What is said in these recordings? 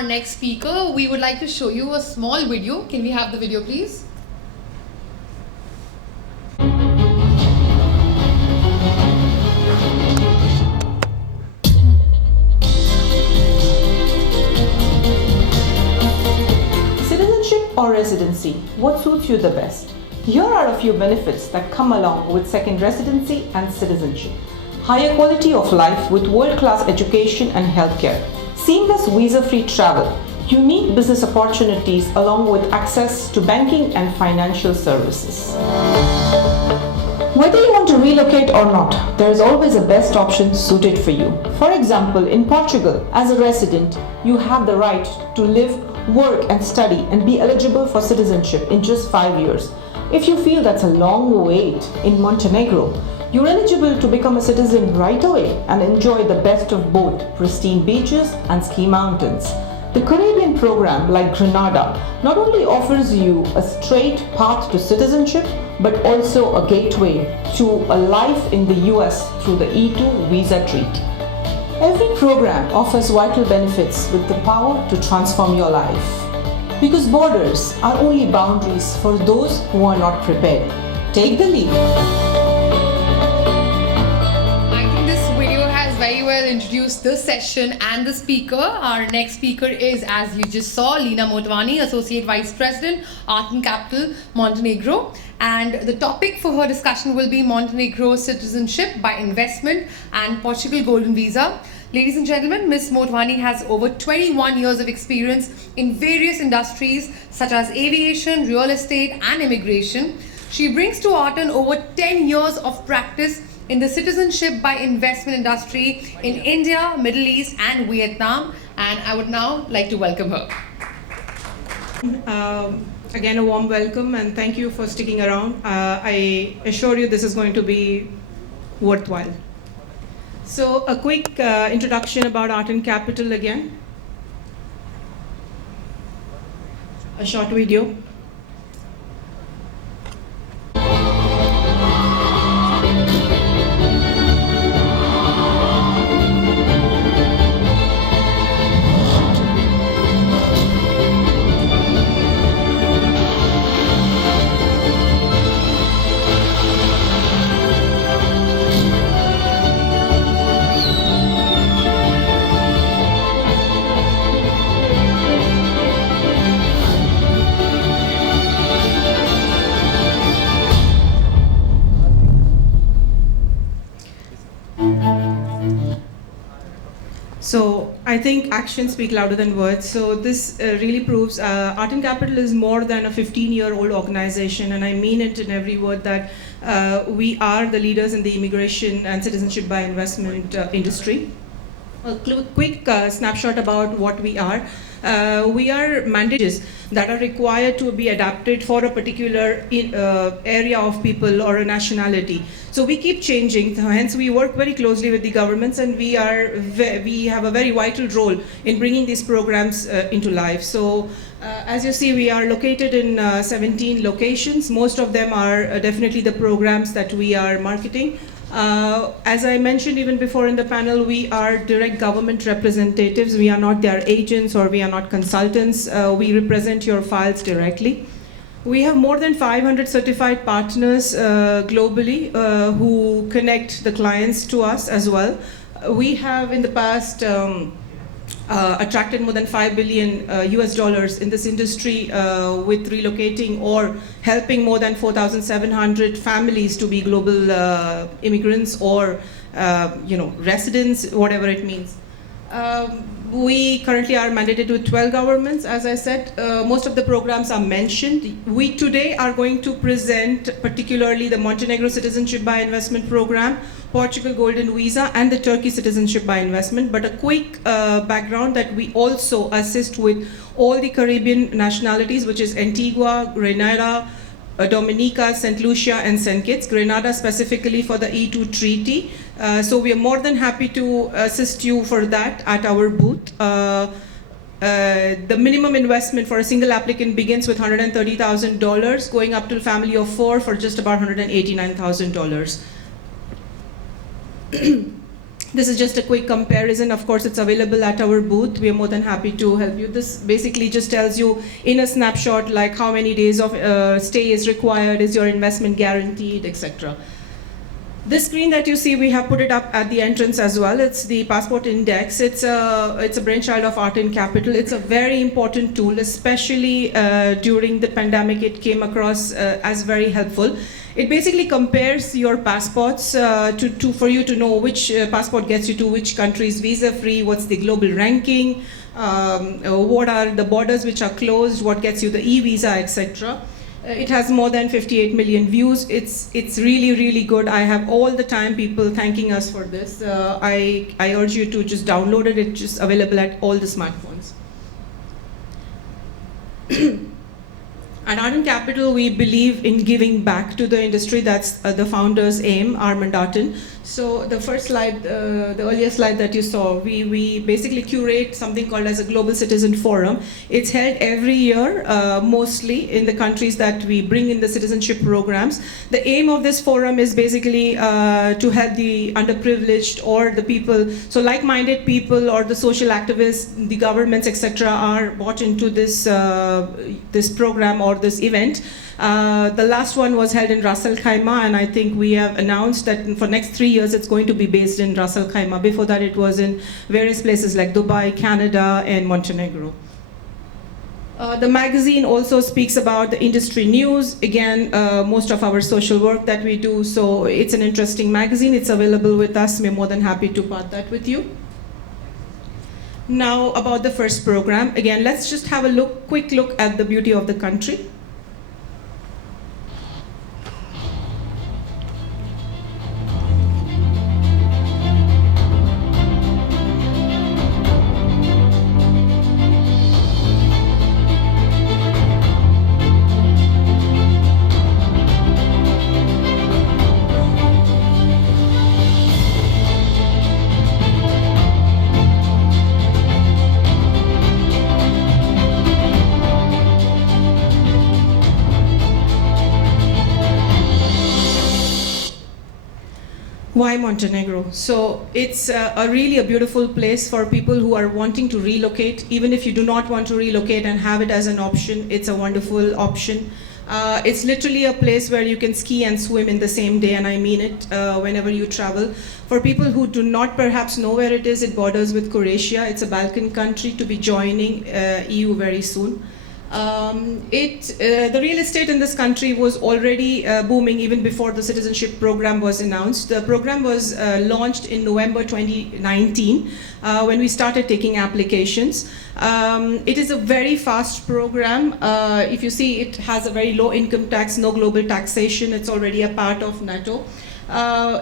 our next speaker, we would like to show you a small video. Can we have the video, please? Citizenship or residency, what suits you the best? Here are a few benefits that come along with second residency and citizenship. Higher quality of life with world-class education and healthcare. Seamless visa-free travel. Unique business opportunities along with access to banking and financial services. Whether you want to relocate or not, there is always a best option suited for you. For example, in Portugal, as a resident, you have the right to live, work and study and be eligible for citizenship in just 5 years. If you feel that's a long wait in Montenegro, you're eligible to become a citizen right away and enjoy the best of both pristine beaches and ski mountains. The Caribbean program, like Grenada, not only offers you a straight path to citizenship, but also a gateway to a life in the US through the E2 visa treaty. Every program offers vital benefits with the power to transform your life. Because borders are only boundaries for those who are not prepared. Take the leap. Very well introduced the session and the speaker. Our next speaker is, as you just saw, Leena Motwani, Associate Vice President, Arton Capital, Montenegro. And the topic for her discussion will be Montenegro citizenship by investment and Portugal golden visa. Ladies and gentlemen, Ms. Motwani has over 21 years of experience in various industries such as aviation, real estate and immigration. She brings to Arton over 10 years of practice in the citizenship by investment industry in India, Middle East and Vietnam, and I would now like to welcome her. Again, a warm welcome and thank you for sticking around. I assure you this is going to be worthwhile. So a quick introduction about Arton Capital again. A short video. So I think actions speak louder than words. So this really proves Arton Capital is more than a 15-year-old organization, and I mean it in every word that we are the leaders in the immigration and citizenship by investment industry. A quick snapshot about what we are. We are mandates that are required to be adapted for a particular area of people or a nationality. So we keep changing, hence we work very closely with the governments, and we have a very vital role in bringing these programs into life. So as you see, we are located in 17 locations. Most of them are definitely the programs that we are marketing. As I mentioned even before in the panel, we are direct government representatives. We are not their agents or we are not consultants. We represent your files directly. We have more than 500 certified partners globally who connect the clients to us as well. We have in the past attracted more than $5 billion US dollars in this industry with relocating or helping more than 4,700 families to be global immigrants or residents, whatever it means. We currently are mandated with 12 governments. As I said, most of the programs are mentioned. We today are going to present particularly the Montenegro Citizenship by Investment Program, Portugal Golden Visa, and the Turkey Citizenship by Investment. But a quick background that we also assist with all the Caribbean nationalities, which is Antigua, Grenada, Dominica, St. Lucia, and St. Kitts. Grenada specifically for the E2 treaty. So we are more than happy to assist you for that at our booth. The minimum investment for a single applicant begins with $130,000, going up to a family of 4 for just about $189,000. This is just a quick comparison. Of course, it's available at our booth. We are more than happy to help you. This basically just tells you in a snapshot like how many days of stay is required, is your investment guaranteed, etc. This screen that you see, we have put it up at the entrance as well. It's the passport index. It's a brainchild of Arton Capital. It's a very important tool, especially during the pandemic. It came across as very helpful. It basically compares your passports for you to know which passport gets you to which countries visa-free, what's the global ranking, what are the borders which are closed, what gets you the e-visa, etc. It has more than 58 million views. It's really, really good. I have all the time people thanking us for this. I urge you to just download it. It's just available at all the smartphones. At Arton Capital, we believe in giving back to the industry. That's the founder's aim, our Arton. So the first slide, the earlier slide that you saw, we basically curate something called as a Global Citizen Forum. It's held every year, mostly in the countries that we bring in the citizenship programs. The aim of this forum is basically to help the underprivileged or the people, so like-minded people or the social activists, the governments, etc., are bought into this, this program or this event. The last one was held in Ras Al Khaimah, and I think we have announced that for next 3 years it's going to be based in Ras Al Khaimah. Before that it was in various places like Dubai, Canada, and Montenegro. The magazine also speaks about the industry news. Again, most of our social work that we do, so it's an interesting magazine. It's available with us. We're more than happy to part that with you. Now about the first program. Again, let's just have a quick look at the beauty of the country. Why Montenegro? So it's really a beautiful place for people who are wanting to relocate. Even if you do not want to relocate and have it as an option, it's a wonderful option. It's literally a place where you can ski and swim in the same day, and I mean it, whenever you travel. For people who do not perhaps know where it is, it borders with Croatia. It's a Balkan country to be joining EU very soon. The real estate in this country was already booming even before the citizenship program was announced. The program was launched in November 2019 when we started taking applications. It is a very fast program. If you see, it has a very low income tax, no global taxation. It's already a part of NATO.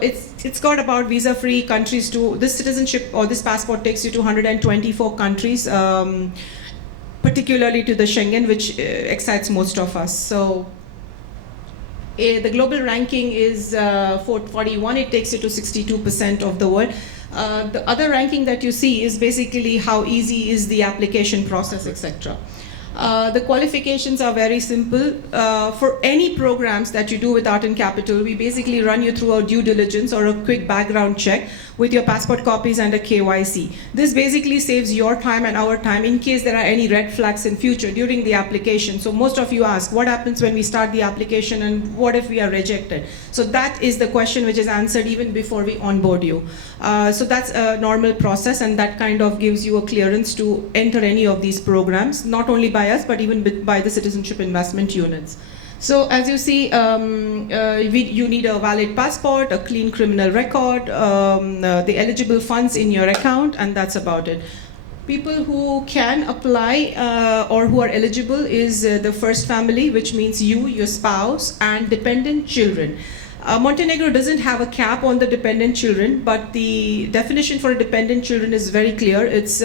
It's got about visa-free countries too. This citizenship or this passport takes you to 124 countries. Particularly to the Schengen, which excites most of us. So the global ranking is 441. It takes you to 62% of the world. The other ranking that you see is basically how easy is the application process, etc. The qualifications are very simple. For any programs that you do with Arton Capital, we basically run you through a due diligence or a quick background check with your passport copies and a KYC. This basically saves your time and our time in case there are any red flags in future during the application. So most of you ask, what happens when we start the application and what if we are rejected? So that is the question which is answered even before we onboard you. So that's a normal process, and that kind of gives you a clearance to enter any of these programs, not only by us, but even by the citizenship investment units. So as you see, you need a valid passport, a clean criminal record, the eligible funds in your account, and that's about it. People who can apply or who are eligible is the first family, which means you, your spouse, and dependent children. Montenegro doesn't have a cap on the dependent children, but the definition for dependent children is very clear. It's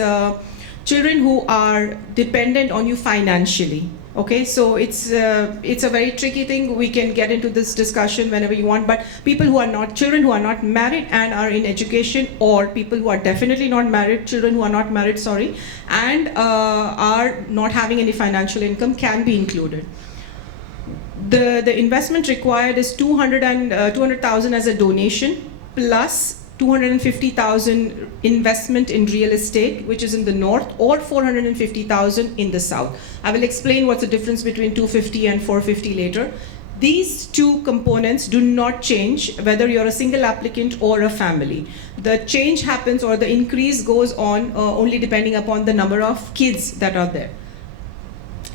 children who are dependent on you financially. Okay, so it's a very tricky thing. We can get into this discussion whenever you want, but people who are not, children who are not married and are in education, or people who are definitely not married, children who are not married, sorry, and are not having any financial income can be included. The investment required is 200,000 as a donation, plus 250,000 investment in real estate, which is in the north, or 450,000 in the south. I will explain what's the difference between 250 and 450 later. These two components do not change whether you're a single applicant or a family. The change happens, or the increase goes on only depending upon the number of kids that are there.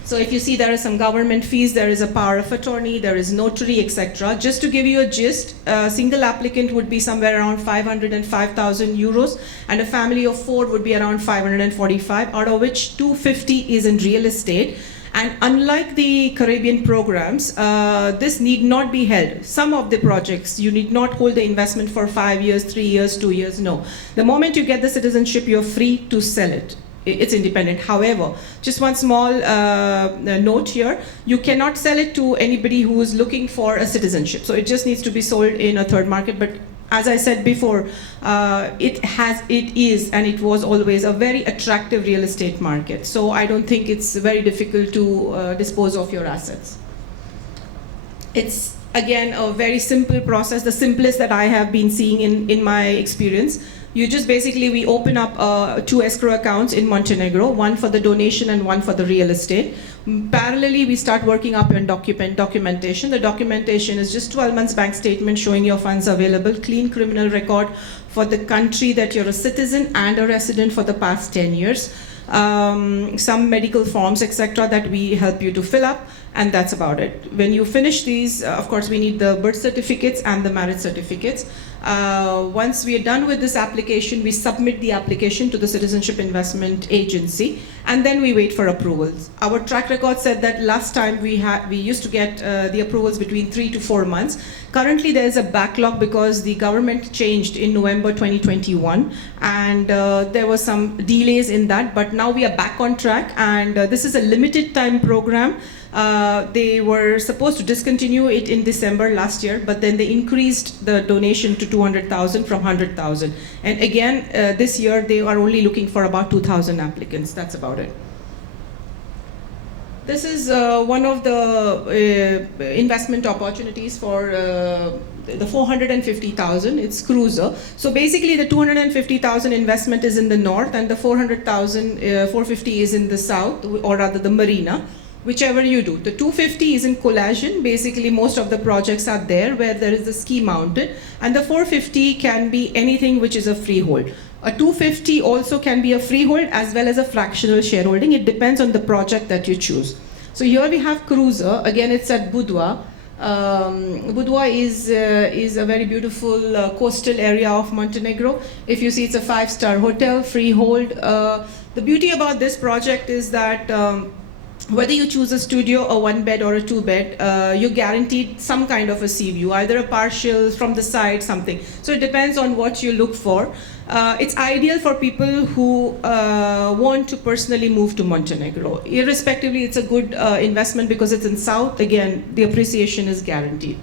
So if you see there are some government fees, there is a power of attorney, there is notary, etc. Just to give you a gist, a single applicant would be somewhere around 505,000 euros, and a family of 4 would be around 545, out of which 250 is in real estate. And unlike the Caribbean programs, this need not be held. Some of the projects, you need not hold the investment for 5 years, 3 years, 2 years, no. The moment you get the citizenship, you're free to sell it. It's independent. However, just one small note here, you cannot sell it to anybody who is looking for a citizenship. So it just needs to be sold in a third market. But as I said before, it is, and it was always a very attractive real estate market. So I don't think it's very difficult to dispose of your assets. It's, again, a very simple process, the simplest that I have been seeing in my experience. You just basically, we open up 2 escrow accounts in Montenegro, one for the donation and one for the real estate. Parallelly, we start working up on documentation. The documentation is just 12 months bank statement showing your funds available, clean criminal record for the country that you're a citizen and a resident for the past 10 years. Some medical forms, etc., that we help you to fill up, and that's about it. When you finish these, of course, we need the birth certificates and the marriage certificates. Once we are done with this application, we submit the application to the Citizenship Investment Agency, and then we wait for approvals. Our track record said that last time we used to get the approvals between 3 to 4 months. Currently, there is a backlog because the government changed in November 2021, and there were some delays in that, but now we are back on track, and this is a limited time program. They were supposed to discontinue it in December last year, but then they increased the donation to 200,000 from 100,000. And again, this year they are only looking for about 2,000 applicants. That's about it. This is one of the investment opportunities for the 450,000. It's cruiser. So basically, the 250,000 investment is in the north, and the 400,000, 450 is in the south, or rather the marina. Whichever you do. The 250 is in Collagen. Basically, most of the projects are there where there is a ski mounted, and the 450 can be anything which is a freehold. A 250 also can be a freehold as well as a fractional shareholding. It depends on the project that you choose. So here we have cruiser. Again, it's at Budva. Budva is a very beautiful coastal area of Montenegro. If you see, it's a 5-star hotel, freehold. The beauty about this project is that whether you choose a studio, a 1-bed or a 2-bed, you're guaranteed some kind of a sea view, either a partial, from the side, something. So it depends on what you look for. It's ideal for people who want to personally move to Montenegro. Irrespectively, it's a good investment because it's in south. Again, the appreciation is guaranteed.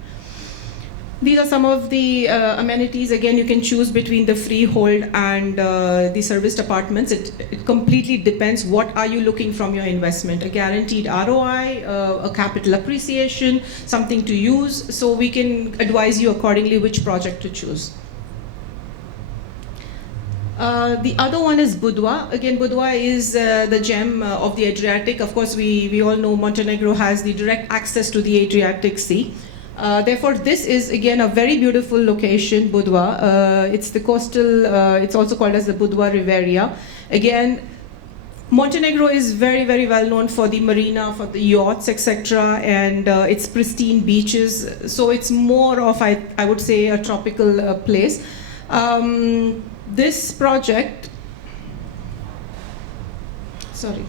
These are some of the amenities. Again, you can choose between the freehold and the serviced apartments. It completely depends what are you looking from your investment. A guaranteed ROI, a capital appreciation, something to use. So we can advise you accordingly which project to choose. The other one is Budva. Again, Budva is the gem of the Adriatic. Of course, we all know Montenegro has the direct access to the Adriatic Sea. Therefore, this is again a very beautiful location, Budva. It's the coastal, it's also called as the Budva Riviera. Again, Montenegro is very, very well known for the marina, for the yachts, etc., and its pristine beaches. So it's more of, I would say, a tropical place. This project, sorry.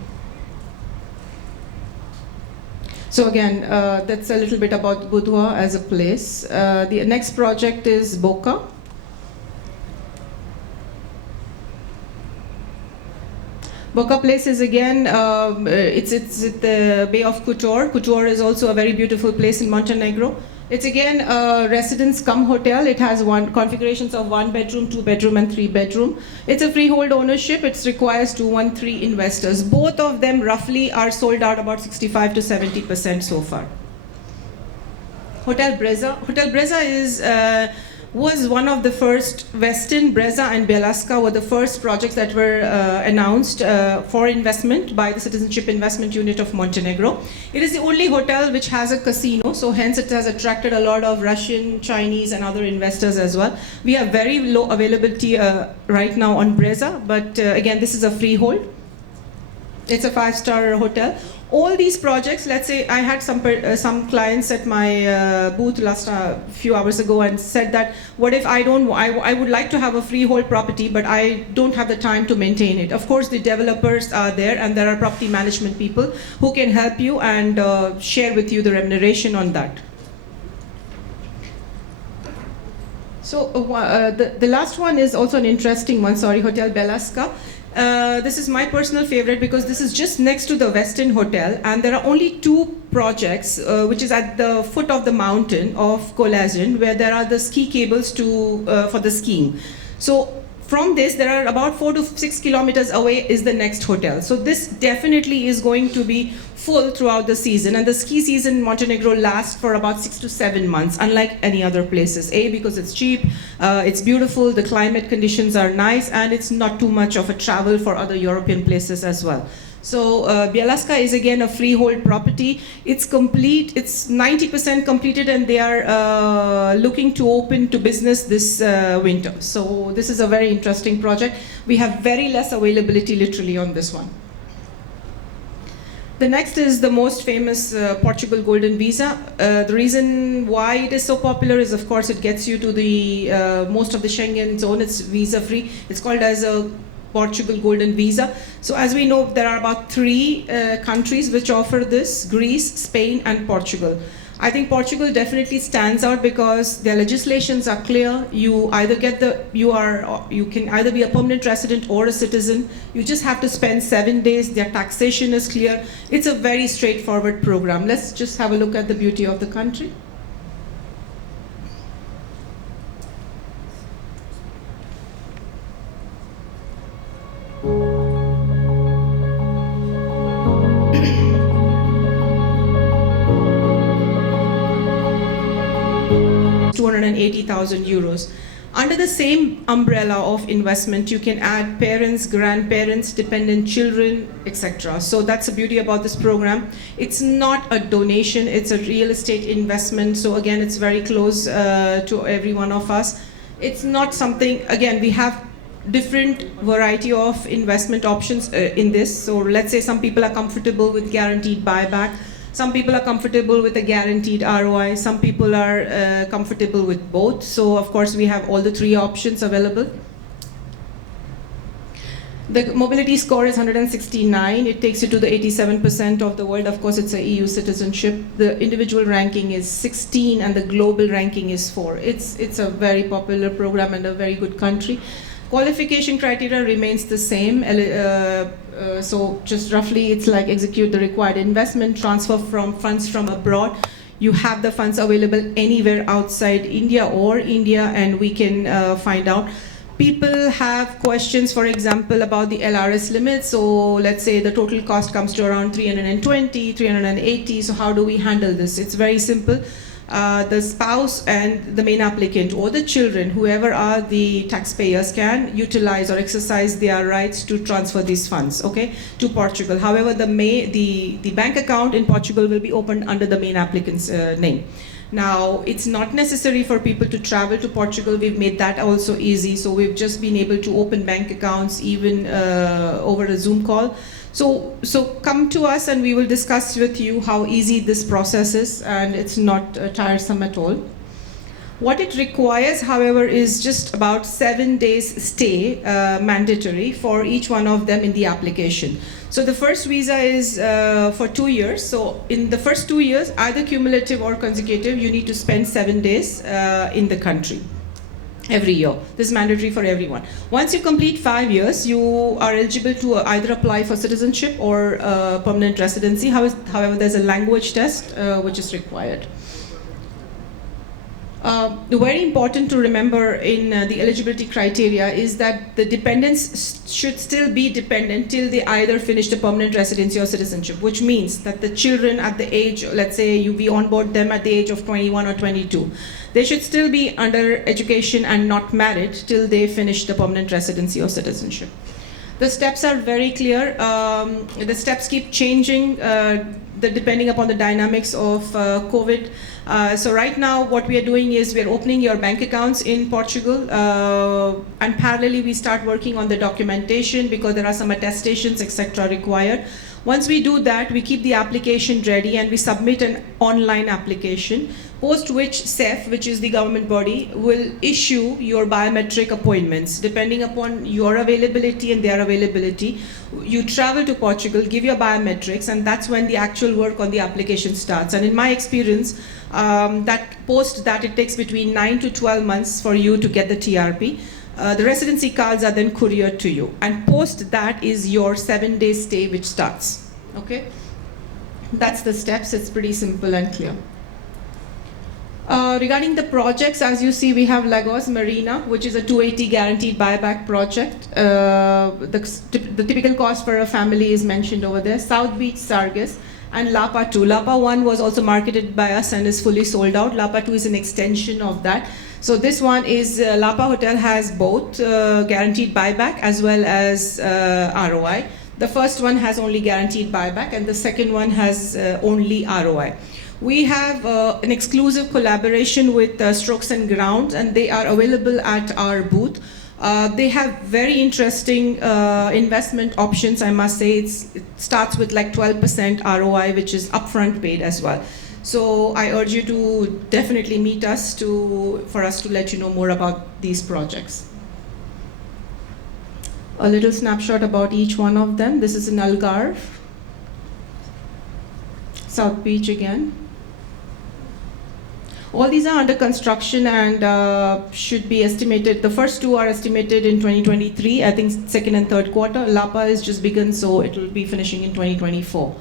So again, that's a little bit about Budva as a place. The next project is Boca. Boca Place is again, it's at the Bay of Kotor. Kotor is also a very beautiful place in Montenegro. It's again a residence cum hotel. It has configurations of 1 bedroom, 2 bedroom, and 3 bedroom. It's a freehold ownership. It requires 213 investors. Both of them roughly are sold out about 65 to 70% so far. Hotel Breza. Hotel Breza is was one of the first. Westin, Breza, and Bielaska were the first projects that were announced for investment by the Citizenship Investment Unit of Montenegro. It is the only hotel which has a casino, so hence it has attracted a lot of Russian, Chinese, and other investors as well. We have very low availability right now on Breza, but again, this is a freehold. It's a 5-star hotel. All these projects, let's say I had some clients at my booth last few hours ago and said that, what if I would like to have a freehold property, but I don't have the time to maintain it. Of course, the developers are there, and there are property management people who can help you and share with you the remuneration on that. So the last one is also an interesting one, sorry, Hotel Bielaska. This is my personal favorite because this is just next to the Westin Hotel, and there are only 2 projects, which is at the foot of the mountain of Kolazion, where there are the ski cables for the skiing. So from this, there are about 4 to 6 kilometers away is the next hotel. So this definitely is going to be full throughout the season, and the ski season in Montenegro lasts for about 6 to 7 months, unlike any other places. Because it's cheap, it's beautiful, the climate conditions are nice, and it's not too much of a travel for other European places as well. So Bielaska is again a freehold property. It's complete, it's 90% completed, and they are looking to open to business this winter. So this is a very interesting project. We have very less availability literally on this one. The next is the most famous Portugal Golden Visa. The reason why it is so popular is, of course, it gets you to the most of the Schengen zone. It's visa free. It's called as a Portugal Golden Visa. So as we know, there are about 3 countries which offer this: Greece, Spain, and Portugal. I think Portugal definitely stands out because their legislations are clear. You either you can either be a permanent resident or a citizen. You just have to spend 7 days. Their taxation is clear. It's a very straightforward program. Let's just have a look at the beauty of the country. €280,000. Under the same umbrella of investment, you can add parents, grandparents, dependent children, etc. So that's the beauty about this program. It's not a donation, it's a real estate investment. So again, it's very close to every one of us. It's not something, again, we have different variety of investment options in this. So let's say some people are comfortable with guaranteed buyback. Some people are comfortable with a guaranteed ROI. Some people are comfortable with both. So of course we have all the 3 options available. The mobility score is 169. It takes you to the 87% of the world. Of course, it's a EU citizenship. The individual ranking is 16 and the global ranking is 4. It's a very popular program and a very good country. Qualification criteria remains the same. So just roughly, it's like execute the required investment, transfer from funds from abroad. You have the funds available anywhere outside India or India, and we can find out. People have questions, for example, about the LRS limit. So let's say the total cost comes to around 320, 380. So how do we handle this? It's very simple. The spouse and the main applicant or the children, whoever are the taxpayers, can utilize or exercise their rights to transfer these funds, okay, to Portugal. However, the bank account in Portugal will be opened under the main applicant's name. Now, it's not necessary for people to travel to Portugal. We've made that also easy. So we've just been able to open bank accounts even over a Zoom call. So come to us and we will discuss with you how easy this process is, and it's not tiresome at all. What it requires, however, is just about 7 days stay mandatory for each one of them in the application. So the first visa is for 2 years. So in the first 2 years, either cumulative or consecutive, you need to spend 7 days in the country. Every year. This is mandatory for everyone. Once you complete 5 years, you are eligible to either apply for citizenship or permanent residency. However, there's a language test which is required. Very important to remember in the eligibility criteria is that the dependents should still be dependent till they either finish the permanent residency or citizenship, which means that the children at the age, let's say we onboard them at the age of 21 or 22, they should still be under education and not married till they finish the permanent residency or citizenship. The steps are very clear. The steps keep changing depending upon the dynamics of COVID. So right now what we are doing is we are opening your bank accounts in Portugal and parallelly we start working on the documentation because there are some attestations, etc. required. Once we do that, we keep the application ready and we submit an online application, post which CEF, which is the government body, will issue your biometric appointments. Depending upon your availability and their availability, you travel to Portugal, give your biometrics, and that's when the actual work on the application starts. And in my experience, that it takes between 9 to 12 months for you to get the TRP. The residency cards are then couriered to you, and post that is your 7-day stay which starts. Okay, that's the steps. It's pretty simple and clear. Regarding the projects, as you see, we have Lagos Marina, which is a 280 guaranteed buyback project. The typical cost for a family is mentioned over there. South Beach, Sargas, and Lapa 2. Lapa 1 was also marketed by us and is fully sold out. Lapa 2 is an extension of that. So this one is, Lapa Hotel has both guaranteed buyback as well as ROI. The first one has only guaranteed buyback and the second one has only ROI. We have an exclusive collaboration with Strokes and Grounds, and they are available at our booth. They have very interesting investment options, I must say. It starts with like 12% ROI, which is upfront paid as well. So I urge you to definitely meet us for us to let you know more about these projects. A little snapshot about each one of them. This is in Algarve, South Beach again. All these are under construction and should be estimated. The first two are estimated in 2023, I think second and third quarter. Lapa is just begun, so it will be finishing in 2024.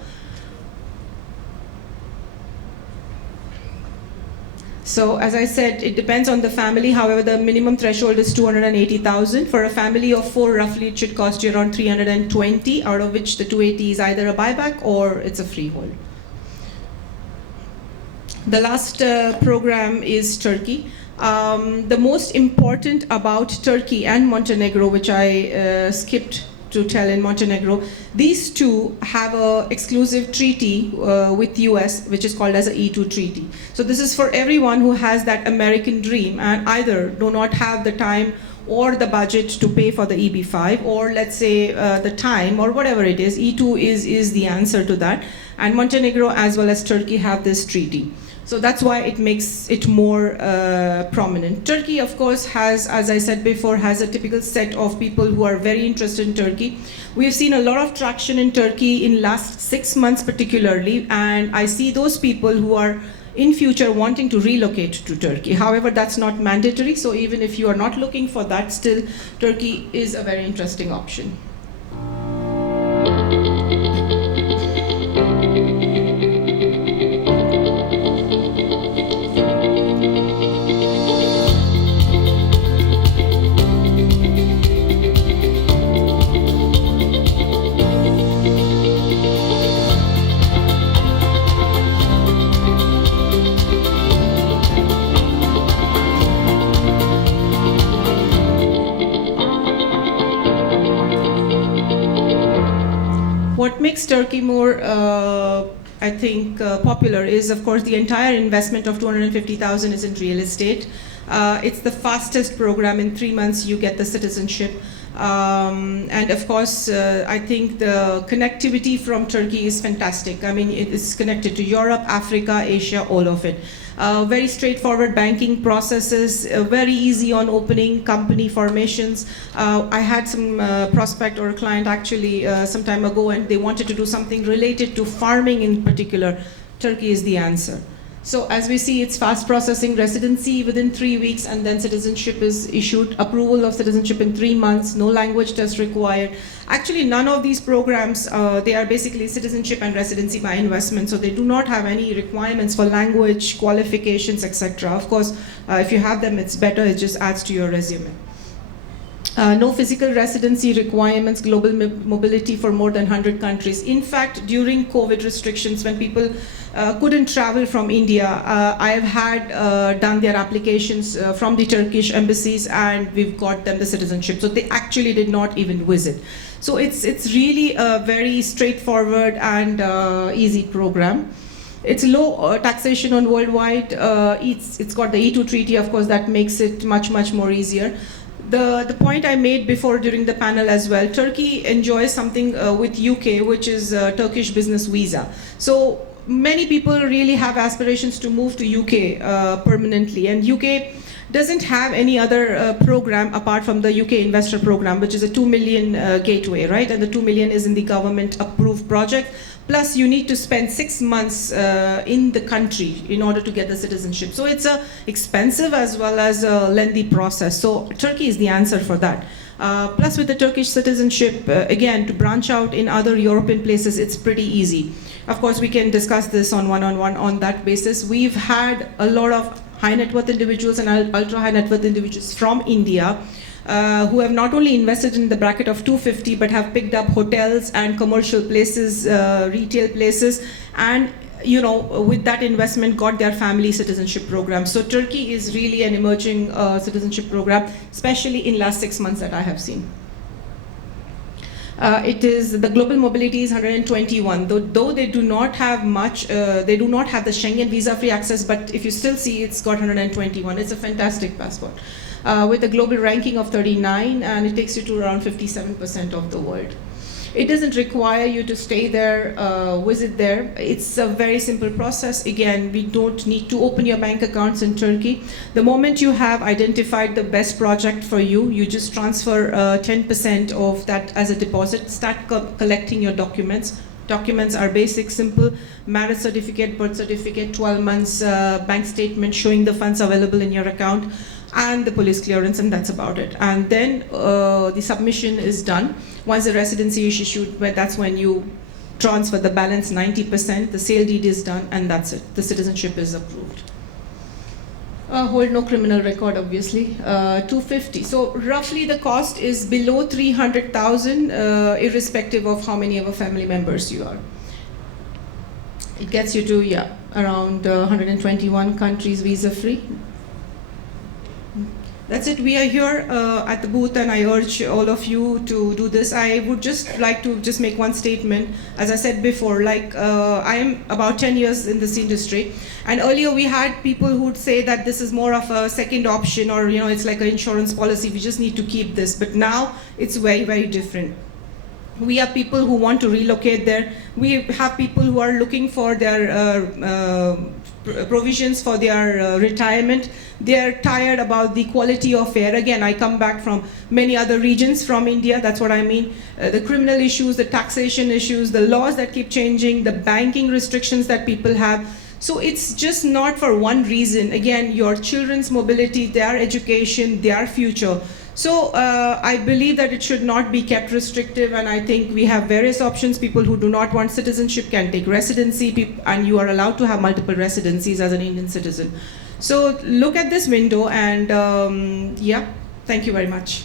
So as I said, it depends on the family. However, the minimum threshold is 280,000. For a family of 4, roughly it should cost you around 320, out of which the 280 is either a buyback or it's a freehold. The last program is Turkey. The most important about Turkey and Montenegro, which I skipped to tell in Montenegro, these two have an exclusive treaty with US, which is called as a E2 treaty. So this is for everyone who has that American dream and either do not have the time or the budget to pay for the EB5, or let's say the time or whatever it is. E2 is the answer to that. And Montenegro as well as Turkey have this treaty. So that's why it makes it more prominent. Turkey, of course, has, as I said before, has a typical set of people who are very interested in Turkey. We've seen a lot of traction in Turkey in last 6 months particularly, and I see those people who are in future wanting to relocate to Turkey. However, that's not mandatory, so even if you are not looking for that, still Turkey is a very interesting option. What makes Turkey more, I think, popular is, of course, the entire investment of 250,000 is in real estate. It's the fastest program. In 3 months, you get the citizenship. And of course, I think the connectivity from Turkey is fantastic. I mean, it is connected to Europe, Africa, Asia, all of it. Very straightforward banking processes, very easy on opening company formations. I had some prospect or a client actually some time ago, and they wanted to do something related to farming in particular. Turkey is the answer. So as we see, it's fast processing. Residency within 3 weeks, and then citizenship is issued. Approval of citizenship in 3 months. No language test required. Actually, none of these programs, they are basically citizenship and residency by investment, so they do not have any requirements for language, qualifications, etc. Of course, if you have them, it's better. It just adds to your resume. No physical residency requirements, global mobility for more than 100 countries. In fact, during COVID restrictions, when people couldn't travel from India, I have had done their applications from the Turkish embassies, and we've got them the citizenship. So they actually did not even visit. So it's really a very straightforward and easy program. It's low taxation on worldwide. It's got the E2 treaty, of course, that makes it much more easier. The point I made before during the panel as well, Turkey enjoys something with UK, which is Turkish business visa. So many people really have aspirations to move to UK permanently, and UK doesn't have any other program apart from the UK investor program, which is a 2 million gateway, right? And the 2 million is in the government approved project. Plus, you need to spend 6 months in the country in order to get the citizenship. So it's a expensive as well as a lengthy process. So Turkey is the answer for that. Plus, with the Turkish citizenship, again, to branch out in other European places, it's pretty easy. Of course, we can discuss this on one-on-one on that basis. We've had a lot of high net worth individuals and ultra high net worth individuals from India who have not only invested in the bracket of 250 but have picked up hotels and commercial places, retail places, and with that investment got their family citizenship program. So Turkey is really an emerging citizenship program, especially in last 6 months that I have seen. It is the global mobility is 121. Though they do not have much, they do not have the Schengen visa-free access. But if you still see, it's got 121. It's a fantastic passport with a global ranking of 39, and it takes you to around 57% of the world. It doesn't require you to stay there, visit there. It's a very simple process. Again, we don't need to open your bank accounts in Turkey. The moment you have identified the best project for you, you just transfer 10% of that as a deposit, start collecting your documents. Documents are basic, simple: marriage certificate, birth certificate, 12 months bank statement showing the funds available in your account, and the police clearance, and that's about it. And then the submission is done. Once the residency is issued, that's when you transfer the balance 90%, the sale deed is done, and that's it. The citizenship is approved. Hold no criminal record, obviously. 250. So roughly the cost is below 300,000, irrespective of how many of a family members you are. It gets you to, around 121 countries visa-free. That's it. We are here at the booth, and I urge all of you to do this. I would just like to just make one statement. As I said before, I am about 10 years in this industry, and earlier we had people who would say that this is more of a second option, or it's like an insurance policy. We just need to keep this. But now it's very different. We have people who want to relocate there. We have people who are looking for their provisions for their retirement. They are tired about the quality of air. Again, I come back from many other regions from India. That's what I mean. The criminal issues, the taxation issues, the laws that keep changing, the banking restrictions that people have. So it's just not for one reason. Again, your children's mobility, their education, their future. So I believe that it should not be kept restrictive, and I think we have various options. People who do not want citizenship can take residency, and you are allowed to have multiple residencies as an Indian citizen. So look at this window, and thank you very much.